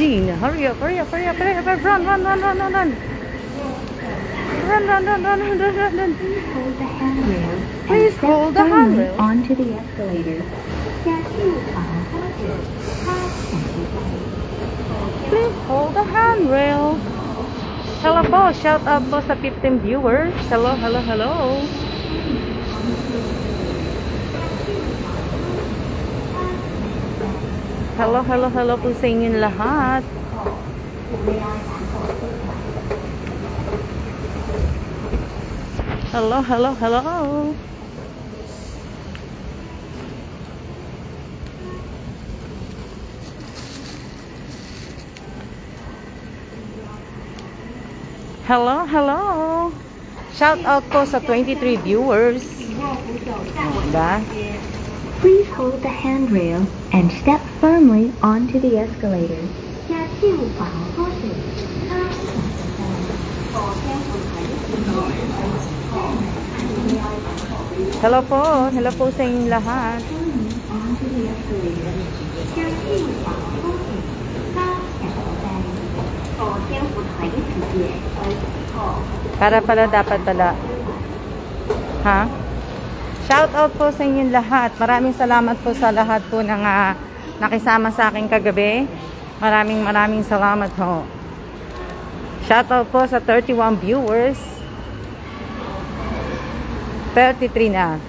Jean, hurry up, hurry up, hurry up, hurry up, run, run, run, run, run, run. Run, run, run, run, run, run, run, run. Please hold the handrail. Onto the escalator. Please hold the handrail. Hello po, shout out po sa 15 viewers. Hello, hello, hello. Hello, hello, hello po sa inyong lahat. Hello, hello, hello. Hello, hello. Shout out po sa 23 viewers. Diba? Please hold the handrail and step firmly onto the escalator. Hello po sa inyong lahat. Para pala dapat pala. Ha? Shout out po sa inyong lahat. Maraming salamat po sa lahat po ng nakisama sa akin kagabi. Maraming salamat ho. Shout out po sa 31 viewers. 33 na.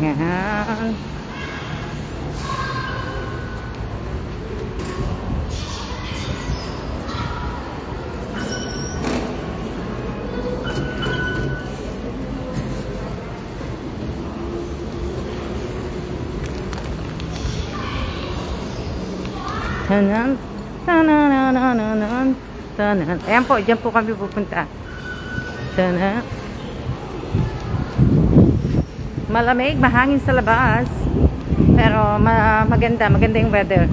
Yan. Tanan, tanan, tanan. Ayan po, dyan po kami pupunta. Tanan. Malamig, mahangin sa labas. Pero maganda yung weather.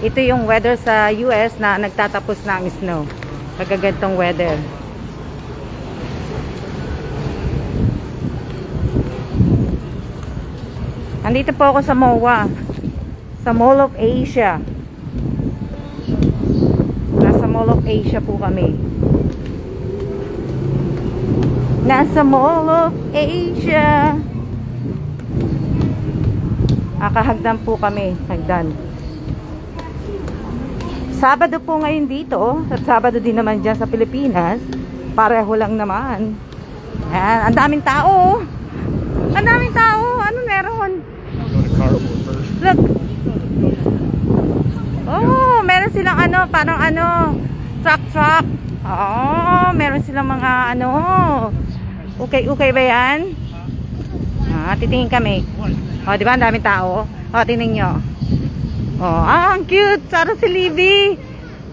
Ito yung weather sa US na nagtatapos na ang snow. Kagagantong weather. Andito po ako sa MOA. Sa Mall of Asia. Nasa Mall of Asia po kami. Nasa Mall of Asia. Kahagdan po kami. Hagdan. Sabado po ngayon dito. At Sabado din naman dyan sa Pilipinas. Pareho lang naman. Ayan. Ang daming tao. Ang daming tao. Ano meron? Look. Oh, meron silang parang truck. Oh, meron silang mga Okay ba yan? Titingin kami. Oh, di ba? Ang daming tao. Oh, tingnan nyo. Oh, ang cute. Sarang si Libby.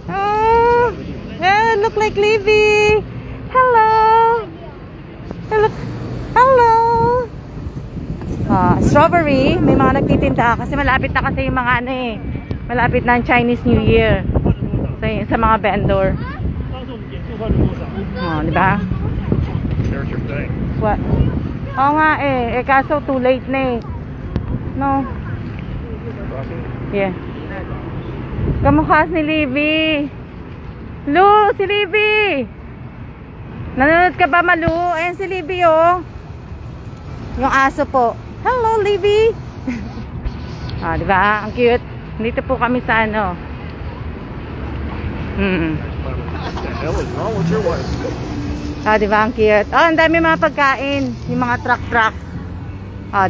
Oh, yeah, look like Libby. Hello. Hello. Strawberry. May mga nagtitinda kasi malapit na kasi yung mga malapit na ang Chinese New Year sa mga vendor. Oh, di ba? What? Oo nga kaso too late na No. Yeah. Kamukha ni Libby. Lu, si Libby. Nanonood ka ba, Malu? Ayan si Libby, oh. Yung aso po. Hello, Libby. Di ba? Ang cute. Dito po kami sa di ba? Ang cute. Oh, ang dami mga pagkain. Yung mga truck.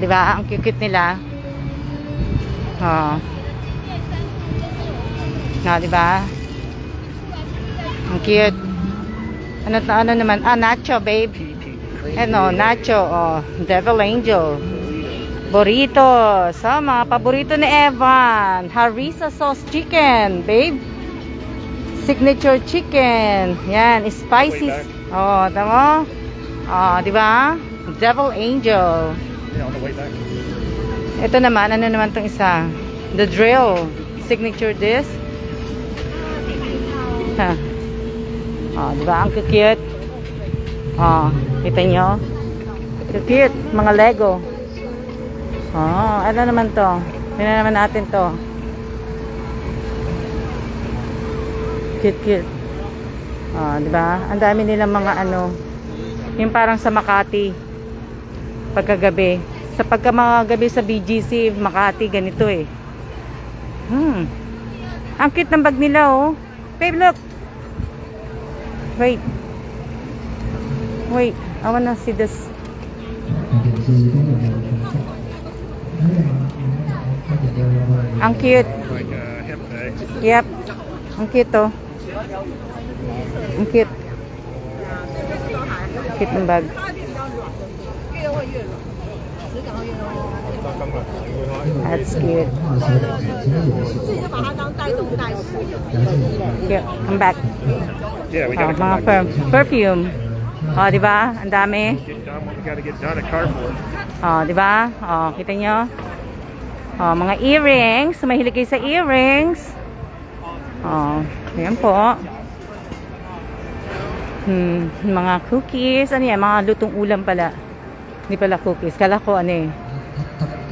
Di ba? Ang cute nila. Di ba? Ang cute. Ano naman? Nacho, babe. Nacho. Devil Angel. Burrito. So, mga paborito ni Evan. Harissa sauce chicken, babe. Signature chicken. Yan, spicy. Tama? Di ba? Devil Angel. Ito naman, ano naman tong isa? The Drill. Signature dish. Di ba? Ang cute. Kita nyo? Cute. Mga Lego. Ano naman to? Tingnan naman natin to. Cute. Oh, di ba? Ang dami nilang mga ano, yung parang sa Makati pagkagabi. Sa mga gabi sa BGC Makati, ganito eh. Ang cute ng bag nila, oh. Babe, look. Wait, I wanna see this. Ang cute. Yep. Ang cute, oh. Ang cute. Cute ng bag. That's cute. Cute. Come back. Oh, mga perfume. Oh, di ba? Ang dami. Oh, di ba? Oh, kita nyo? Oh, mga earrings. Mahilig kayo sa earrings. Oh, ayan po. Mga cookies. Ano yan? Mga lutong ulam pala. Hindi pala cookies. Kala ko ano eh.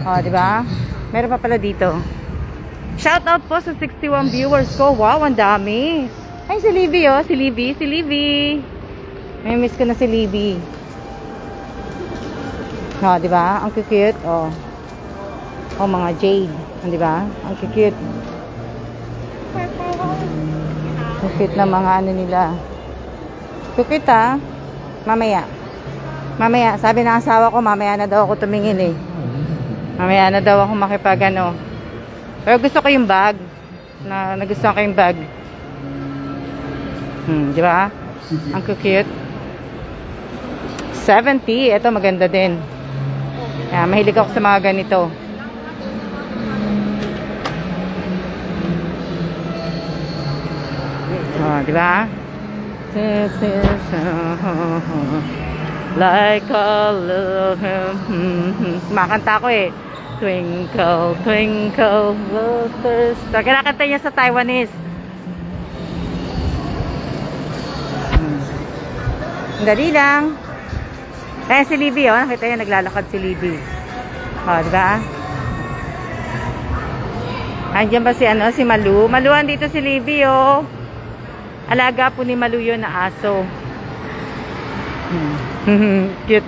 Oh, di ba? Meron pa pala dito. Shout out po sa 61 viewers ko. Wow, ang dami. Ay, si Libby, oh. Si Libby. May miss ko na si Libby. Oh, di ba? Ang cute. Oh. Oh, mga jade. Di ba? Ang cute. Ang cute na mga ano nila. Cute, ah. Mamaya, sabi ng asawa ko, mamaya na daw ako tumingin eh. Mamaya na daw ako makipag ano. Pero gusto ko yung bag. Nagustuhan ko yung bag. Di ba? Ang cute. 70. Ito maganda din. Kaya mahilig ako sa mga ganito. Oh, di ba? This is like a little kumakanta ko eh. Twinkle, twinkle, little star. Kinakanta niya sa Taiwanese. Dali lang. Kaya si Libby, oh. Nakita niya, naglalakad si Libby. Oh, diba? Andiyan ba si, si Malu? Maluan dito si Libby, oh. Alaga po ni Malu yun na aso. Cute.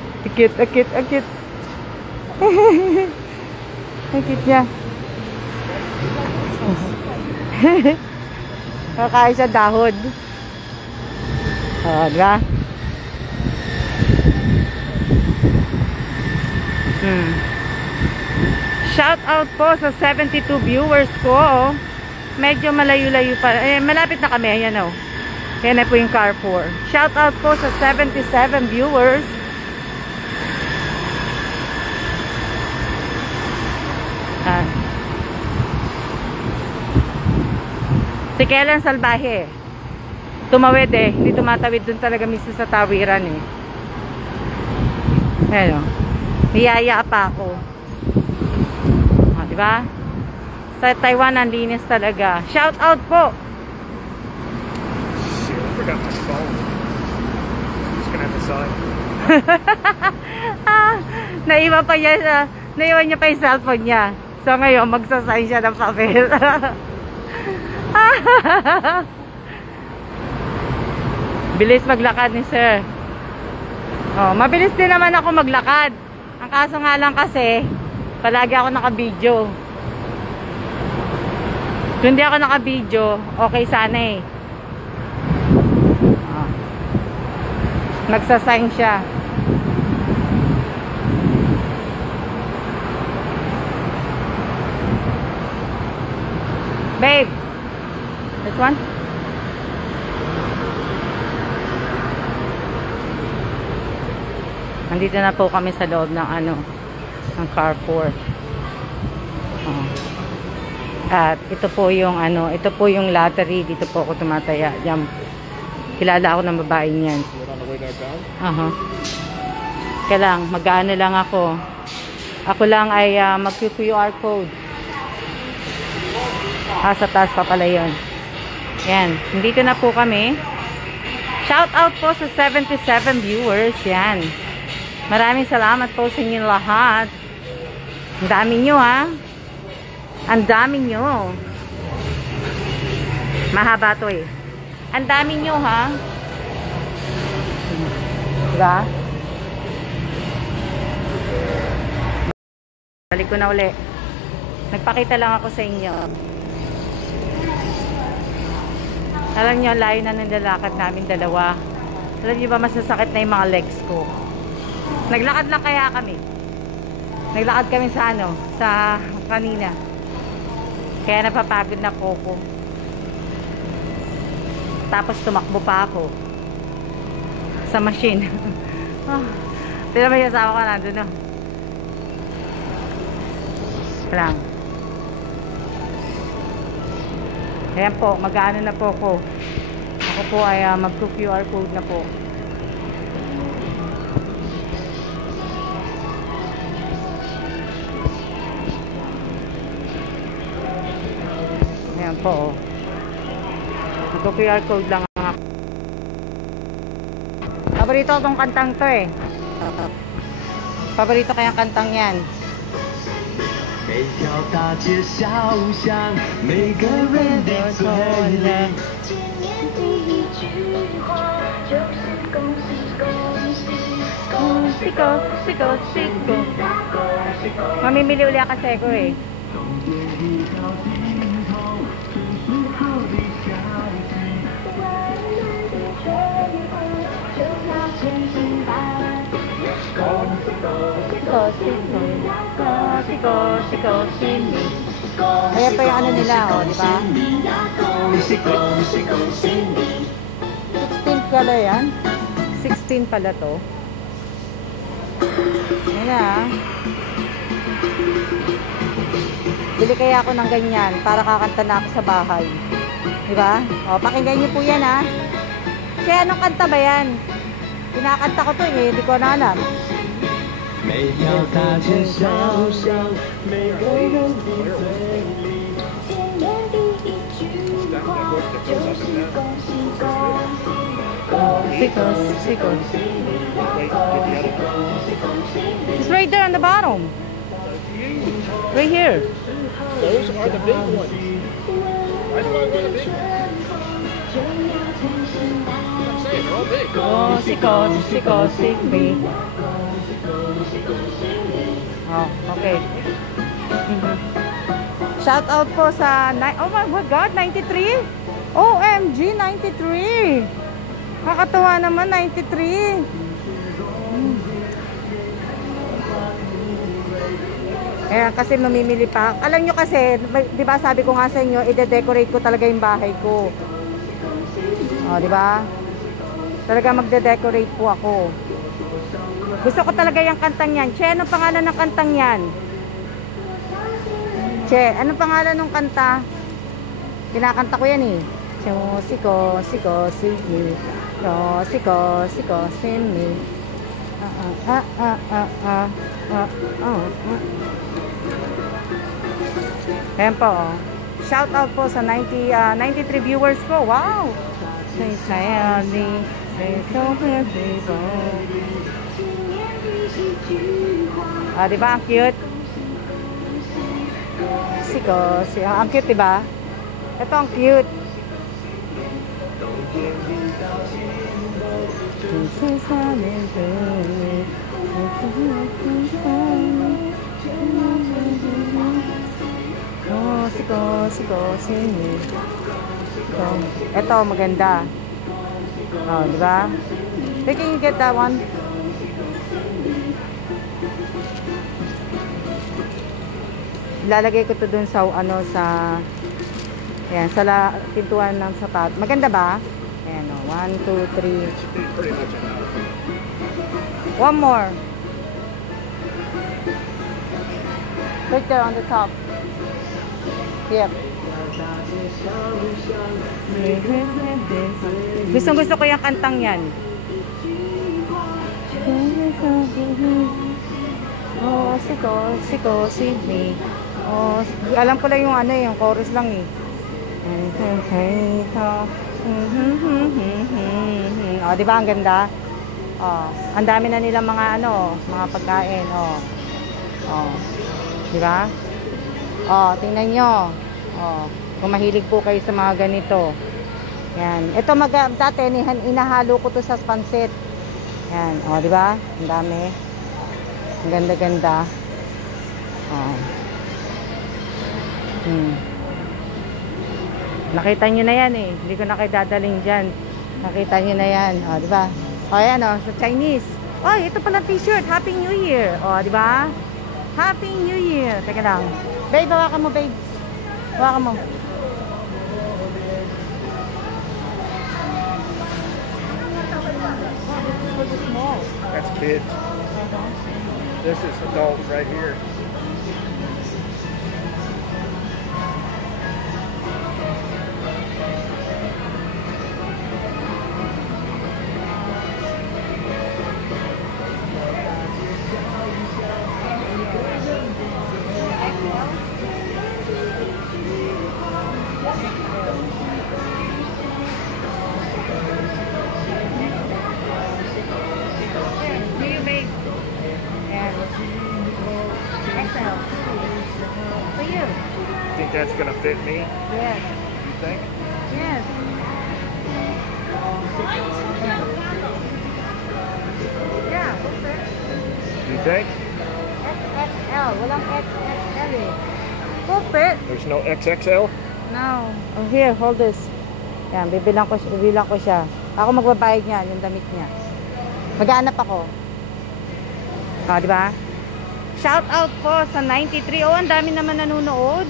Ang cute niya. Kakain siya dahon. Oh, diba? Shout out po sa 72 viewers ko. Medyo malayo-layo pa. Malapit na kami. Ayan o. Yan na po yung Carrefour. Shout out po sa 77 viewers. Si Kellen Salvaje. Tumawid eh. Hindi tumatawid dun talaga mismo sa tawiran eh. Ayan o. Niyaya pa ako. Oh, diba? Sa Taiwan, ang linis talaga. Shout out po! Shit, I forgot my phone. Just gonna have to sign. Naiwan niya pa yung cellphone niya. So ngayon, magsasign siya ng papel. Bilis maglakad ni sir. Oh, mabilis din naman ako maglakad. Ang kaso nga lang kasi, palagi ako naka-video. Kung hindi ako naka-video, okay sana eh. Oh. Nagsasign siya. Babe, this one? Nandito na po kami sa loob ng ng Carrefour. Oh. At ito po yung ito po yung lottery. Dito po ako tumataya. Yan. Kilala ako ng babae niyan. Kaya lang, mag-ano lang ako. Ako lang ay mag-QR code. Sa taas pa pala yun. Yan. Nandito na po kami. Shout out po sa 77 viewers. Yan. Maraming salamat po sa inyong lahat. Ang dami nyo ha. Ang dami nyo. Mahaba to eh. Ang dami nyo ha. Diba? Balik ko na uli. Nagpakita lang ako sa inyo. Alam nyo, layo na ng lalakad namin dalawa. Alam nyo ba, masasakit na yung mga legs ko. Naglakad lang kaya kami. Naglakad kami sa ano, sa kanina. Kaya napapagod na po ko. Tapos tumakbo pa ako sa machine. Pero may asawa ka nandun na. Lang. Ayan po, mag-ano na po ako. Ako po ay mag-QR code na po. Ayan po. Mag-QR code lang ako. Paborito itong kantang to eh. Paborito kayang kantang yan. 每条大街小巷，每个人的嘴里，见面第一句话就是恭喜恭喜恭喜恭喜恭喜恭喜。 Mamimili uli ako kasi ko eh. 从眼里到尽头，最美好的消息。温暖的春风就要前行吧。恭喜恭喜恭喜你，恭喜恭喜恭喜你。 Ayan pa yung ano nila, oh, di ba? 恭喜恭喜恭喜你。 16 pala yan. 16 pala to. Ayan na. Bili kaya ako ng ganyan para kakanta na ako sa bahay. Di ba? O, pakinggan nyo po yan ha. Kaya anong kanta ba yan? Kinakanta ko to eh, hindi ko na alam. 每条大街小巷，每个人的嘴里，见面第一句话就是恭喜恭喜恭喜恭喜恭喜你，恭喜恭喜你。 It's right there on the bottom. Right here. Those are the big ones. Why do I want the big ones? I'm saying they're all big. 恭喜恭喜恭喜你。 Oh, okay. Shout out po sa oh my God, 93. OMG, 93. Nakakatuwa naman, 93. Ayan, kasi mamimili pa. Alam nyo kasi, di ba sabi ko nga sa inyo, i-decorate ko talaga yung bahay ko. Oh, di ba? Talaga magde-decorate po ako. Gusto ko talaga yung kantang yan. Che, anong pangalan ng kantang yan? Che, anong pangalan ng kanta? Kinakanta ko yan eh. Siko, siko, sigi. Siko, siko, simi. Ayan po. Oh. Shout out po sa 93 viewers po. Wow! Say sayali. Say so happy. Ah, di ba? Ang cute. Siko, ang cute, di ba? Ito ang cute. Oh, siko, siko, sini. Ito, maganda. Oh, di ba? Can you get that one? Ilalagay ko to dun sa ano sa yan, sa pintuan ng sapat. Maganda ba? Ayan o. 1, 2, 3. Pretty much enough. One more. Right there on the top. Yep. Gustong gusto ko yung kantang yan. Oh, siko, siko, Sydney. Oh, alam ko lang yung ano, yung chorus lang eh. Oh, di ba ang ganda? Oh, ang dami na nilang mga ano, mga pagkain, oh. Oh. Di ba? Oh, tingnan nyo. Oh, kung mahilig po kayo sa mga ganito. Yan. Ito dati inahalo ko to sa pansit. Yan. Oh, di ba? Ang dami. Ang ganda-ganda. Oh. Nakita nyo na yan eh. Hindi ko na kayo dadaling dyan. Nakita nyo na yan. O, diba? O, yan o. Sa Chinese. Oh, ito pala t-shirt. Happy New Year. O, diba? Happy New Year. Teka lang. Babe, hawakan mo, babe. Hawakan mo. That's kids. This is adult right here. Think that's gonna fit me? Yes. You think? Yes. Yeah, perfect. You think? XXL. Walang XXL eh. Perfect. There's no XXL? No. Oh, here, hold this. Yan, bibilang ko siya. Ako magbabayad niyan, yung damit niya. Mag-aanap ako. Ah, di ba? Shout out po sa 93. Oh, ang dami naman nanonood.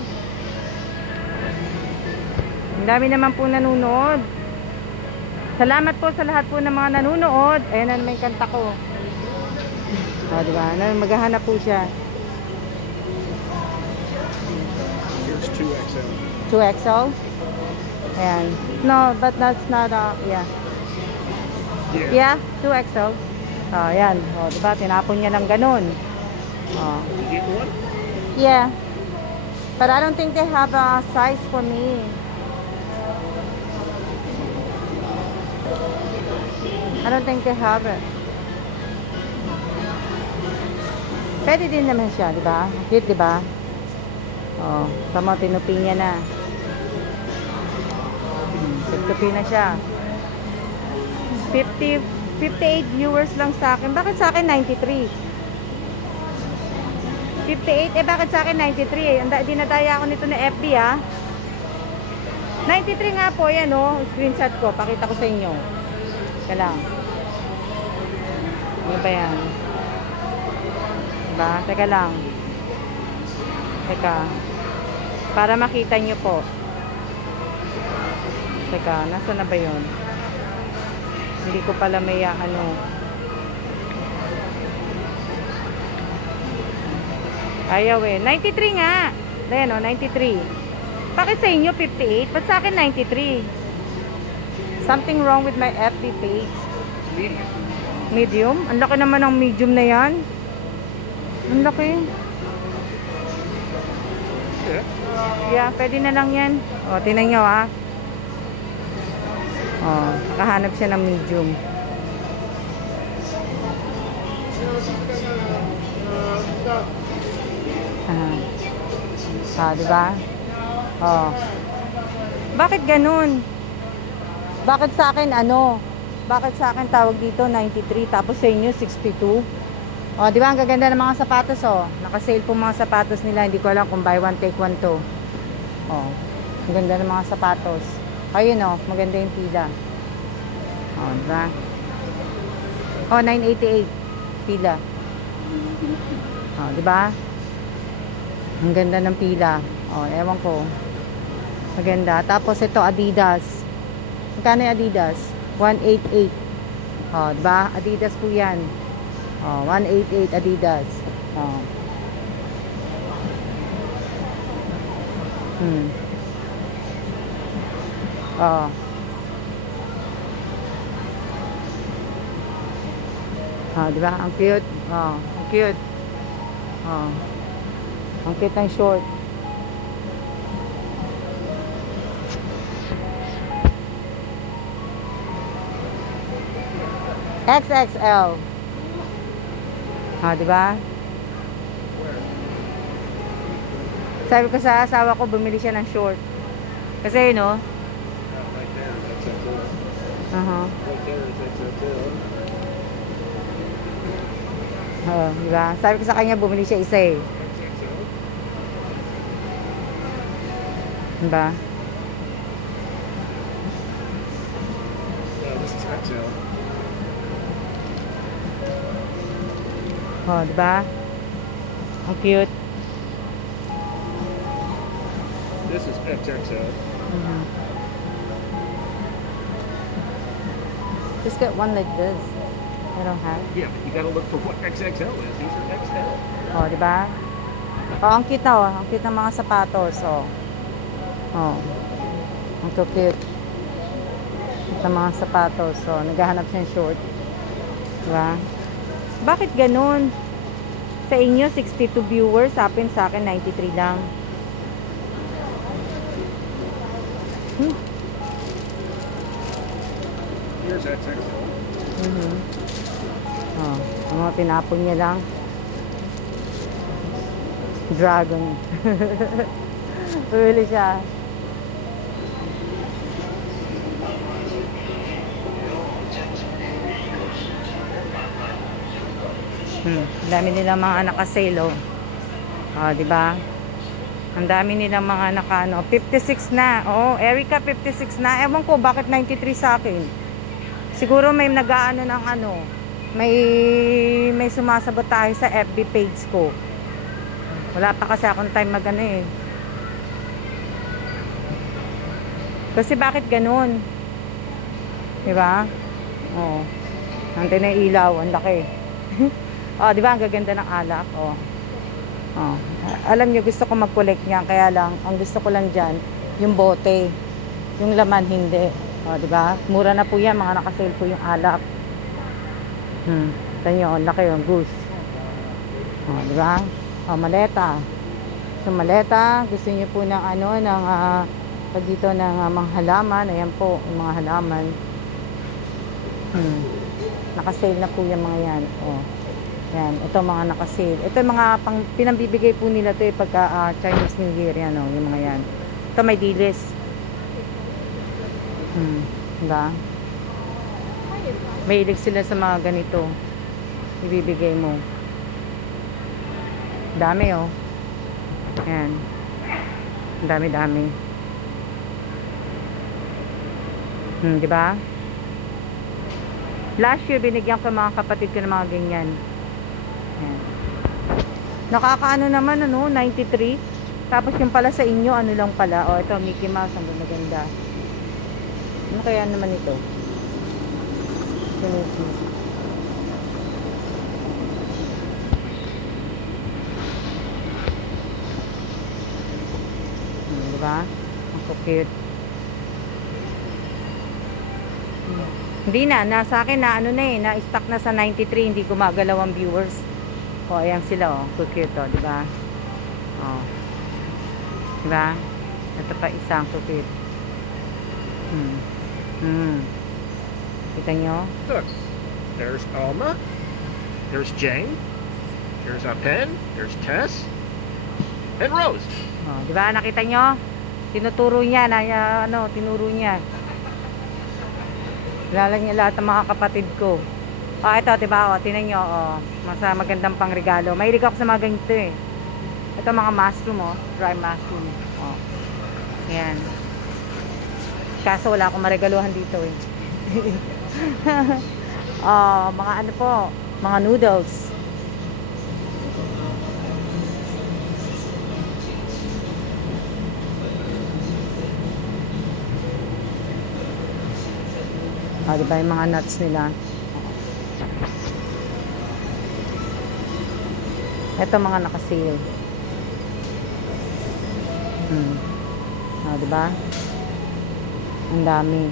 Ang dami naman po nanonood. Salamat po sa lahat po ng mga nanonood. Ayan na naman yung kanta ko. Oh, di ba? Maghahanap po siya. Here's 2XL. 2XL? Ayan. No, but that's not yeah. Yeah, 2XL. Oh, ayan. Oh, di ba? Tinapon niya ng ganun. Oh. You get one? Yeah. But I don't think they have a size for me. I don't think they have it. Pwede din naman siya, di ba? Cute, di ba? Oh, tama, tinupi niya na. Tinupi na siya. 58 viewers lang sa akin. Bakit sa akin 93? 58? Eh, bakit sa akin 93? Dinadaya ako nito na FB, ah. 93 nga po, yan, oh. Screenshot ko. Pakita ko sa inyo. Teka lang. Ano ba yan? Diba? Teka lang. Teka. Para makita nyo po. Teka, nasa na ba yun? Hindi ko pala may ano. Ayaw eh. 93 nga. Ayan o, 93. Bakit sa inyo 58? Ba't sa akin 93? Something wrong with my FB page. Medium. Medium? Ang laki naman ng medium na yan. Ang laki. Yeah. Yeah, pwede na lang yan. O, tinan nyo ah. O, nakahanap siya ng medium. Diba? Oh. Bakit ganun? Bakit sa akin ano? Bakit sa akin tawag dito 93 tapos sa inyo 62? Oh, di ba ang gaganda ng mga sapatos oh. Naka-sale po mga sapatos nila. Hindi ko alam kung buy one take one to. Oh. Ang ganda ng mga sapatos. Ayun oh, maganda yung pila. Oh, di ba? Oh, 988 pila. Oh, di ba? Ang ganda ng pila. Oh, ewan ko. Maganda. Tapos ito Adidas. Magkano yung Adidas? 188. Oh, diba? Adidas po yan. Oh, 188 Adidas. Oh. Oh. Oh, diba? Ang cute. Oh, ang cute. Oh. Ang cute ng short. XXL. Ah, di ba? Sabi ko sa asawa ko, bumili siya ng short. Kasi, no? Right there is XXL. Uh-huh. Right there is XXL. Oh, diba? Sabi ko sa kanya, bumili siya isa eh. XXL. Diba? Yeah, this is XL. Oh, diba? Ang cute. This is XXL. Just get one like this. I don't have. Yeah, but you gotta look for what XXL is. These are XL. Oh, di ba? Oh, ang cute na, oh. Ang cute ng mga sapatos, oh. Oh. Ang cute. Cute ng mga sapatos, oh. Naghahanap siyang short. Di ba? Bakit ganun? Sa inyo, 62 viewers. Sa akin 93 lang. Here's XXL. Oh, ang mga tinapon niya lang. Dragon. Huli siya. Dami nilang mga naka-sale, oh. Oh, di ba? Ang dami nilang mga naka-ano. 56 na. Oo, Erica 56 na. Ewan ko bakit 93 sa akin. Siguro may nag-aano ng ano. May sumasagot tayo sa FB page ko. Wala pa kasi akong time mag-ano eh. Kasi bakit ganun? Di ba? Oo. Nandun na yung ilaw. Ang laki. Oh, di ba? Ang gaganda ng alak. Oh. Oh. Alam niyo, gusto ko mag-collect niyan. Kaya lang, ang gusto ko lang dyan, yung bote. Yung laman, hindi. Oh, di ba? Mura na po yan. Mga nakasale po yung alak. Ito nyo, ang laki yung goose. Oh, di ba? Oh, maleta. So, maleta. Gusto niyo po ng ano, ng pag dito ng mga halaman. Ayan po, yung mga halaman. Nakasale na po yung mga yan. Oh. Yan, ito mga nakasale. Ito yung mga pinambibigay po nila to pagka Chinese New Year yan, oh, yung mga yan. Ito may dilis. Diba? Mahilig sila sa mga ganito. Ibibigay mo. Dami, oh. Yan. Dami-dami. Diba? Last year, binigyan ko mga kapatid ko ng mga ganyan. Ayan. Nakakaano naman, ano, 93. Tapos yung pala sa inyo, ano lang pala. O, ito, Mickey Mouse, ang maganda. Ano kaya naman ito? Diba? Ang so cute. Hindi na, nasa akin na ano na eh, na-stuck na sa 93, hindi gumagalaw ang viewers. O, ayan sila, oh, cute, oh, diba? Oh. Diba? Ito pa isang cute. Kita nyo? Look, there's Alma, there's Jane, there's Pen, there's Tess, and Rose. Oh, diba? Nakita nyo? Tinuturo niya, ano, tinuro niya. Kilala niya lahat ng mga kapatid ko. Oh, ito, diba? Oh, tinan nyo, oh. Masa magandang pangregalo. Mahilig ako sa mga ganito eh. Ito mga mushroom, oh. Dry mushroom. Oh. Ayan. Kaso wala akong maregaluhan dito eh. Oh, mga ano po, mga noodles. Oh, diba yung mga nuts nila? Ito mga nakasale. Oh, diba? Ang dami.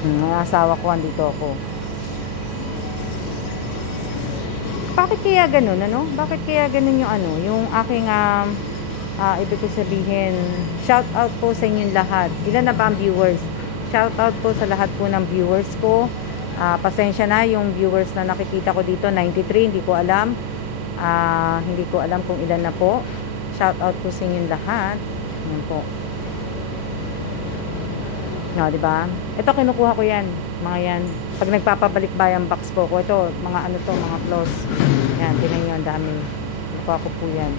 May asawa ko, andito ako. Bakit kaya ganun, ano? Bakit kaya ganun yung ano? Yung aking, ibig ko sabihin, shout out po sa inyong lahat. Ilan na ba ang viewers? Shout out po sa lahat po ng viewers ko. Pasensya na yung viewers na nakikita ko dito, 93, hindi ko alam. Hindi ko alam kung ilan na po. Shout out po sa inyong lahat. Yan po. No, diba? Ito kinukuha ko yan. Mga yan. Pag nagpapabalik bayang box po ko, ito, mga ano to, mga floss. Yan, tinan nyo, ang dami. Kinukuha ko po yan.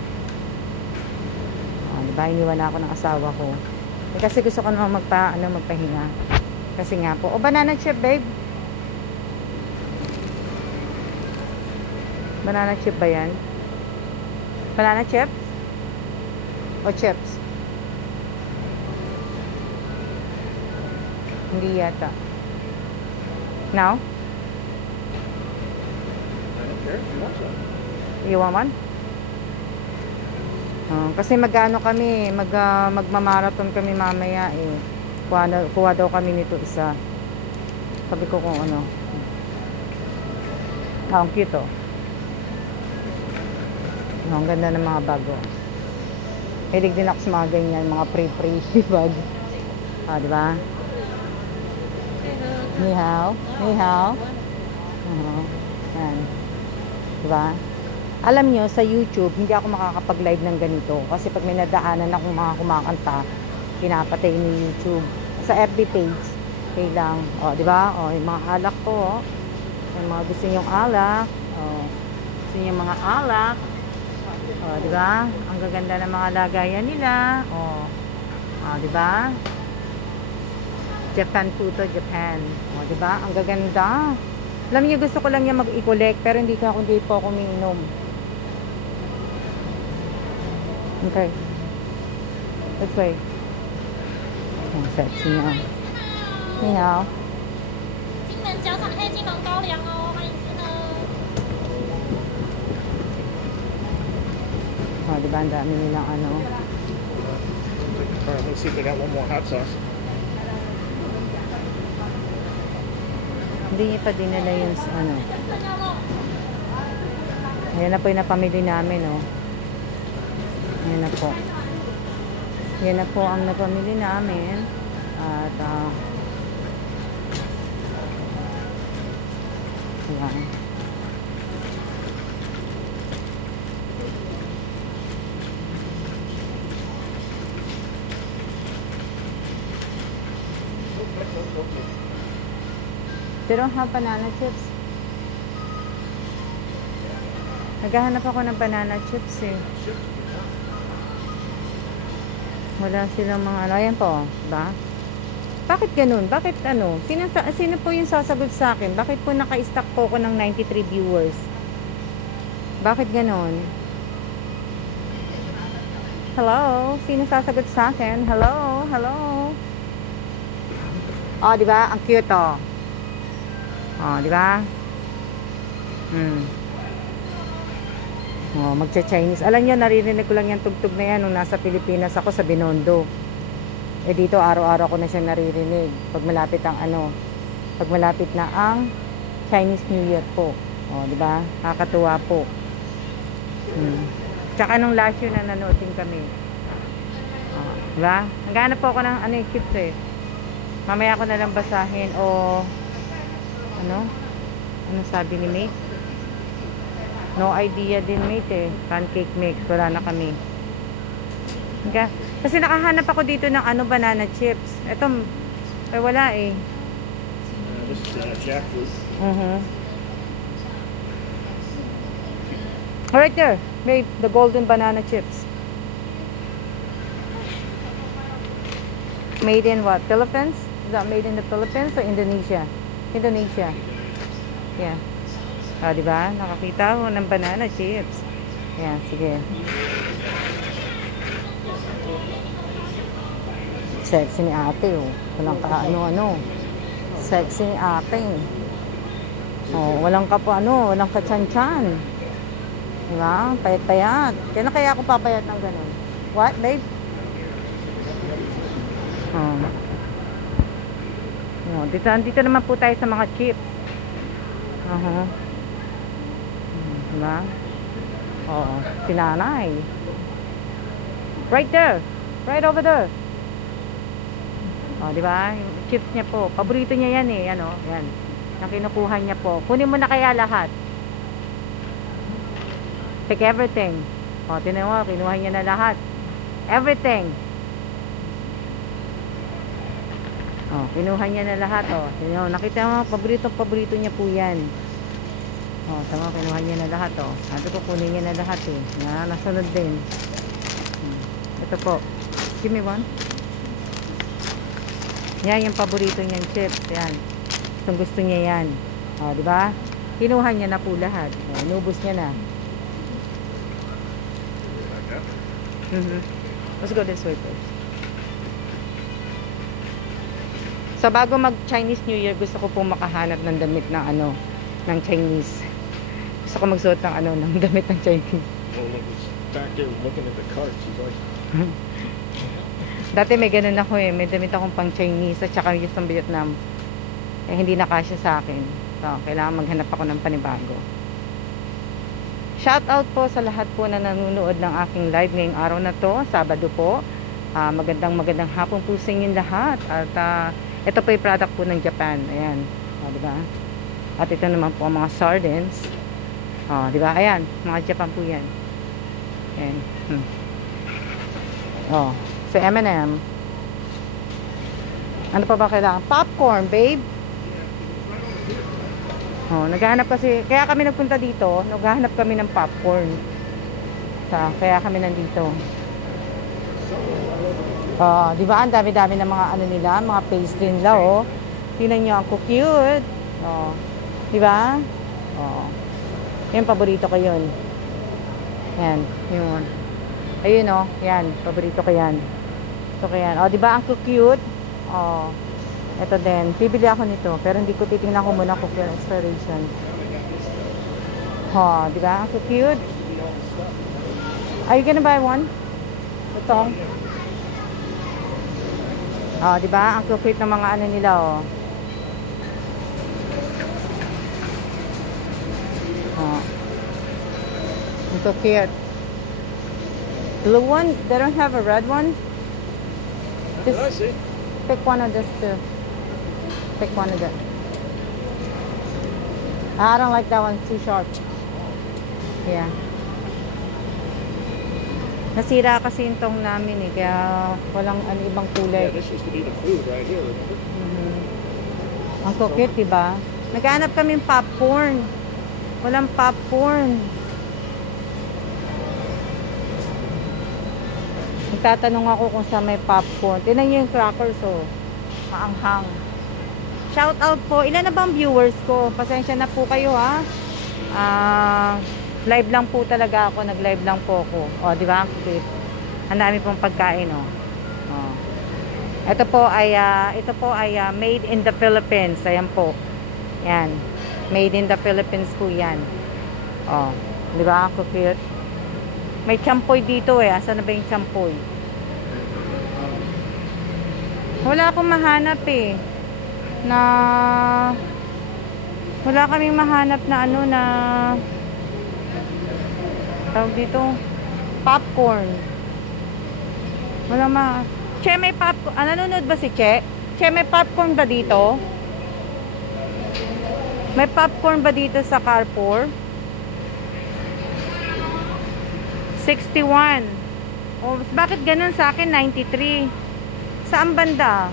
Diba? Iniwan na ako ng asawa ko. Kasi gusto ko naman magpahinga. Kasi nga po. O, banana chip, babe. Banana chip ba yan? Banana chip? O chips? Hindi yata. Now? I don't care if you want some. You want one? Kasi magano kami, magmamarathon kami mamaya eh. Kuha daw kami nito isa. Sabi ko kung ano. Ang cute oh. Ang ganda ng mga bago. Hilig din ako sa mga ganyan, mga pre-pre bag. Diba? Ni hao. Ni hao. Yan. Diba? Alam nyo, sa YouTube, hindi ako makakapag-live ng ganito. Kasi pag may nadaanan akong mga kumakanta, pinapatay ni YouTube. Sa FB page, okay lang. Diba? Yung mga alak ko, yung mga gusto nyong alak. Gusto nyong mga alak. Diba? Ang gaganda ng mga lagayan nila. Diba? Japan po to, Japan. Diba? Ang gaganda. Alam niyo, gusto ko lang yan mag-i-collect, pero hindi po ako umiinom. Okay. Let's wait. Ang sexy niya. Ni hao. 金门脚场黑金龙高粱哦，欢迎吃呢。 Diba? Ang dami nilang ano. Alright, let's see if they got one more hot sauce. Hindi niya pa dinala yung ano. Ayan na po yung napamili namin, oh. Ayan na po. Ayan na po ang napamili namin. At, ayan. They don't have banana chips. Naghahanap ako ng banana chips eh. Wala silang mga ano. Ayan po, ba? Bakit ganun? Bakit ano? Sino po yung sasagot sa akin? Bakit po naka-stack po ako ng 93 viewers? Bakit ganun? Hello? Sino sasagot sa akin? Hello? Hello? Di ba? Ang cute oh. Di ba? Magcha-Chinese. Alam niyo, naririnig ko lang yung tugtog na yan nung nasa Pilipinas ako sa Binondo. Dito araw-araw ko na siya naririnig. Pag malapit na ang Chinese New Year po. Di ba? Nakakatuwa po. Tsaka nung last year na nanood din kami. Di ba? Naghanap po ako ng chips eh. Mamaya ko na lang basahin o ano sabi ni mate? No idea din mate eh. Pancake mix. Wala na kami. Kasi nakahanap ako dito ng banana chips. Ito, wala eh. This is jackfruit. Right there. Babe, the golden banana chips. Made in what? Philippines? Is that made in the Philippines or Indonesia? Indonesia. Yeah. Diba? Nakakita ko ng banana chips. Yeah, sige. Sexy ni ate, oh. Walang ka Sexy ni ate. Walang walang kachan-chan. Diba? Payat-payat. Kaya ako papayat ng ganun. What, babe? Dito naman po tayo sa mga chips. Diba? Si nanay. Right there. Right over there. Diba? Yung chips niya po. Paborito niya yan eh. Yan. Yung kinukuha niya po. Kunin mo na kaya lahat. Take everything. O, tinan mo, kinuha niya na lahat. Everything. O, kinuha niya na lahat. O, tinan mo, nakita mo, paborito niya po yan. O, tama, kinuha niya na lahat. O, sabi ko, kunin niya na lahat eh. Nasunod din. Ito po. Give me one. Yan, yung paborito niyang chips. Yan. Gusto niya yan. O, diba? Kinuha niya na po lahat. O, inubos niya na. Let's go this way first. So, bago mag-Chinese New Year, gusto ko po makahanap ng damit ng ano, ng Chinese. Gusto ko magsuot ng ano, ng damit ng Chinese. Well, look, it's back there looking at the cart. She's like, Dati may ganun ako eh. May damit akong pang Chinese at saka yung sa Vietnam. Eh, hindi na kasya sa akin. So, kailangan maghanap ako ng panibago. Shout out po sa lahat po na nanonood ng aking live ngayong araw na to. Sabado po. Magandang hapon po sa inyong lahat. At ito po yung product po ng Japan. Ayan. Diba? At ito naman po ang mga sardines. Diba? Ayan. Mga Japan po yan. Ayan. Sa M&M. Ano pa ba kailangan? Popcorn, babe. Naghahanap kasi, kaya kami nagpunta dito, naghahanap kami ng popcorn. Kaya kami nandito. Di ba? Ang dami-dami ng mga ano nila, mga pastry nila, oh. Tingnan nyo, ang cute. Di ba? Yan, paborito ko yun. Yan, yun. Ayun, oh. Yan, paborito ko yan. So, kaya, di ba? Ang cute. Ito din. Bibili ako nito. Pero hindi ko titingnan ko muna kung expiration. Di ba? Ang cute. Are you gonna buy one? Ito. Di ba? Ang cute ng mga ano nila, oh. Ang cute. Blue one? They don't have a red one? what did I see? Pick one of this too. Pick one of them. I don't like that one. It's too sharp. Yeah. Nasira kasi yung tong namin eh. Kaya walang ibang kulay. Yeah, this used to be the food right here. Ang cute, diba? Naghanap kami ng popcorn. Walang popcorn. Nagtatanong ako kung saan may popcorn. Tingnan nyo yung crackers, oh. Maanghang. Shout out po. Ilan na bang viewers ko? Pasensya na po kayo, ha? Live lang po talaga ako. Nag-live lang po ako. Di ba? Ang dami pong pagkain, oh. Ito po ay made in the Philippines. Ayan po. Yan. Made in the Philippines po yan. Di ba? Cute. May champoy dito eh. Asan na ba yung champoy? Wala akong mahanap eh. Wala kaming mahanap na ano na tawag dito popcorn. Wala Che, may popcorn. Nanonood ba si Che? Che, may popcorn ba dito? May popcorn ba dito sa Carrefour? 61. Bakit ganun sa akin? 93. Saan banda?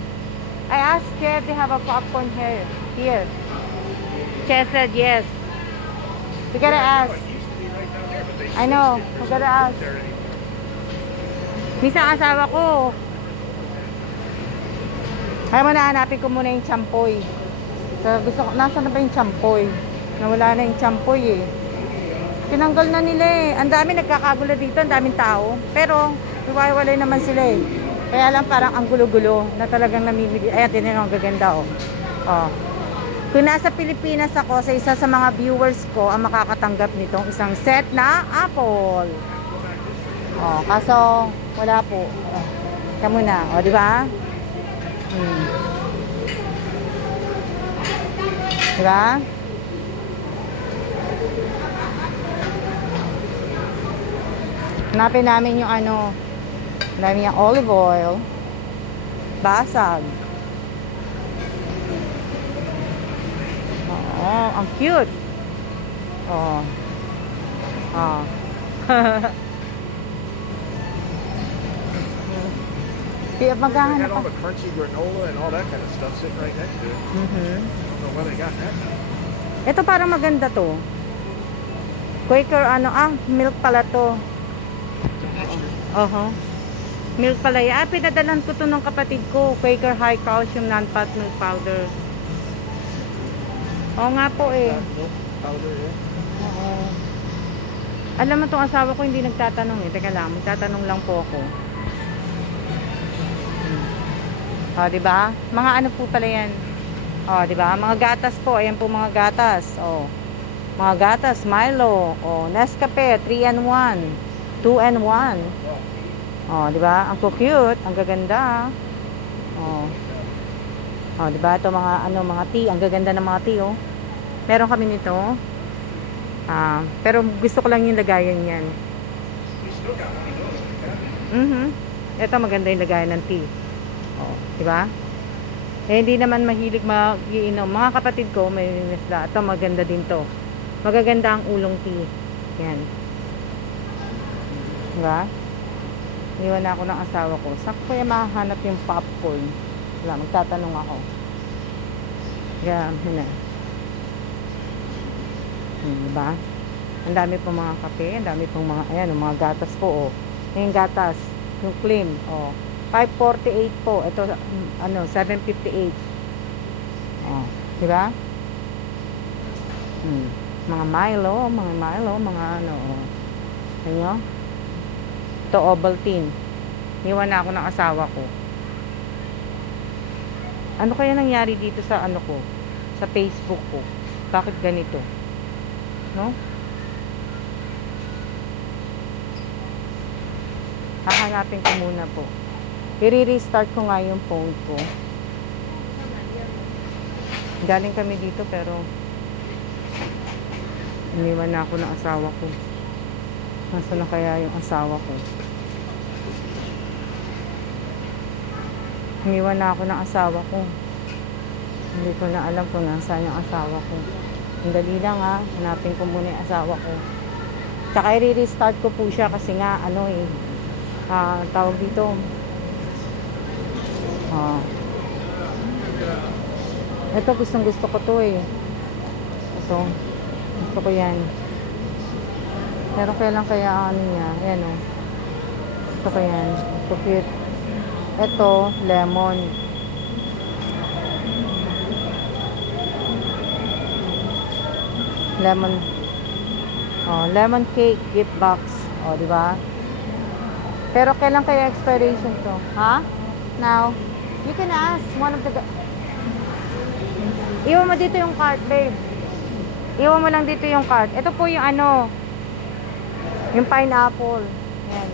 I asked Che if they have a popcorn here. Che said yes. We gotta ask. I know. We gotta ask. Minsan asawa ko. Kaya mo nahanapin ko muna yung champoy. So, nasa na ba yung champoy? Nawala na yung champoy eh. Tinanggal na nila eh. Ang dami nagkakagulo dito. Ang daming tao. Pero, iwaiwalay naman sila eh. Kaya lang parang ang gulo-gulo na talagang namimili. Ayan, tinan ang gaganda oh. Kung nasa Pilipinas ako, sa isa sa mga viewers ko ang makakatanggap nitong isang set na apple. Kaso wala po. Kaya muna, di ba? Di ba? Hanapin namin yung ano, dami yung olive oil. Basag. Ang cute. Kaya They maghahanap had all pa. the crunchy granola and all that kind of stuff sitting right next to it. I don't know where they got that. Ito parang maganda to. Quaker milk pala to. Milk pala. Pinadalan ko to ng kapatid ko. Quaker high calcium non-fat milk powder. Oo nga po eh. Milk powder, yeah. Oo. Alam mo tong asawa ko hindi nagtatanong eh. Teka lang, magtatanong lang po ako. Di ba? Mga ano po pala yan? Di ba? Mga gatas po. Ayan po mga gatas. Mga gatas, Milo, Nescafe, 3-in-1, 2-in-1. Di ba? Ang cute, ang gaganda. Di ba? Ito mga tea, ang gaganda ng mga tea, Meron kami nito. Pero gusto ko lang yung lagayan yan. Ito maganda yung lagayan ng tea. Di ba? Hindi naman mahilig mag-iinom. Mga kapatid ko, may sila. Ito maganda din to. Magaganda ang ulong tea. Yan. Di ba? Iniwan na ako ng asawa ko. Saan ko kaya mahanap yung popcorn? Wala, magtatanong ako. Yan, yun na. Diba? Ang dami pong mga kape, ang dami pong mga, ayan, mga gatas po, yung gatas, yung clean, 548 po. Ito, 758. Diba? Mga Milo, mga ano, ano? Ito, Ovaltine. Iwan na ako ng asawa ko. Ano kaya nangyari dito sa ano ko? Sa Facebook ko? Bakit ganito? No? Hahanapin ko muna po. I-restart ko nga yung phone ko. Galing kami dito pero iniwan na ako ng asawa ko. Nasaan na kaya yung asawa ko? Iniwan na ako ng asawa ko. Hindi ko na alam kung nasaan yung asawa ko. Ang dali lang hanapin ko muna yung asawa ko. Tsaka i-restart ko po siya kasi nga tawag dito. Ito gusto ko to eh. Ito. Gusto ko yan. Pero kailan kaya niya? Ayan o. Gusto ko yan. Ito cute. Ito, lemon. Lemon cake gift box. Diba? Pero kailan kaya expiration to? Now, you can ask one of the... Iwan mo dito yung card, babe. Iwan mo lang dito yung card. Ito po yung yung pineapple. Yan.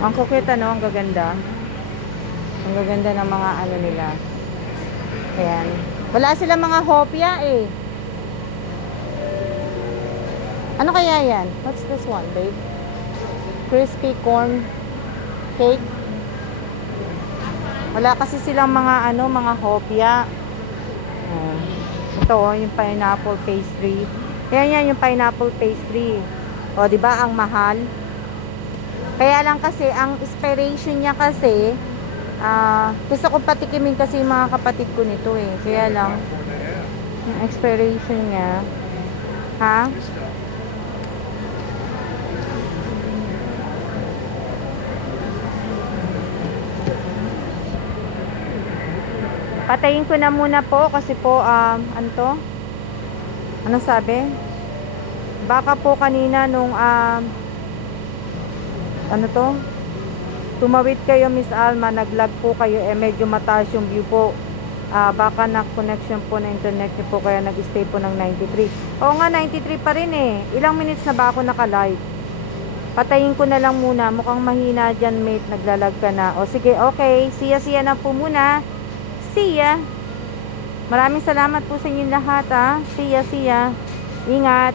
Ang kukita, no? Ang gaganda. Ang gaganda ng mga nila. Ayan. Wala silang mga hopya eh. Ano kaya yan? What's this one, babe? Crispy corn cake. Wala kasi silang mga mga hopya. Ito yung pineapple pastry. Yan yung pineapple pastry. Di ba ang mahal? Kaya lang kasi ang expiration niya kasi gusto ko patikimin kasi yung mga kapatid ko nito eh. Kaya lang yung expiration niya. Patayin ko na muna po kasi po ano to? Ano sabi? Baka po kanina nung ano to? Tumawid kayo, Miss Alma, naglag po kayo, medyo mataas yung view po. Baka na connection po na internet niyo po kaya nag-stay po ng 93. Oo nga, 93 pa rin eh. Ilang minutes na ba ako naka-live? Patayin ko na lang muna. Mukhang mahina dyan, mate. Naglalag ka na. Sige, okay. Siya na po muna. See ya. Maraming salamat po sa inyong lahat, Siya. Ingat.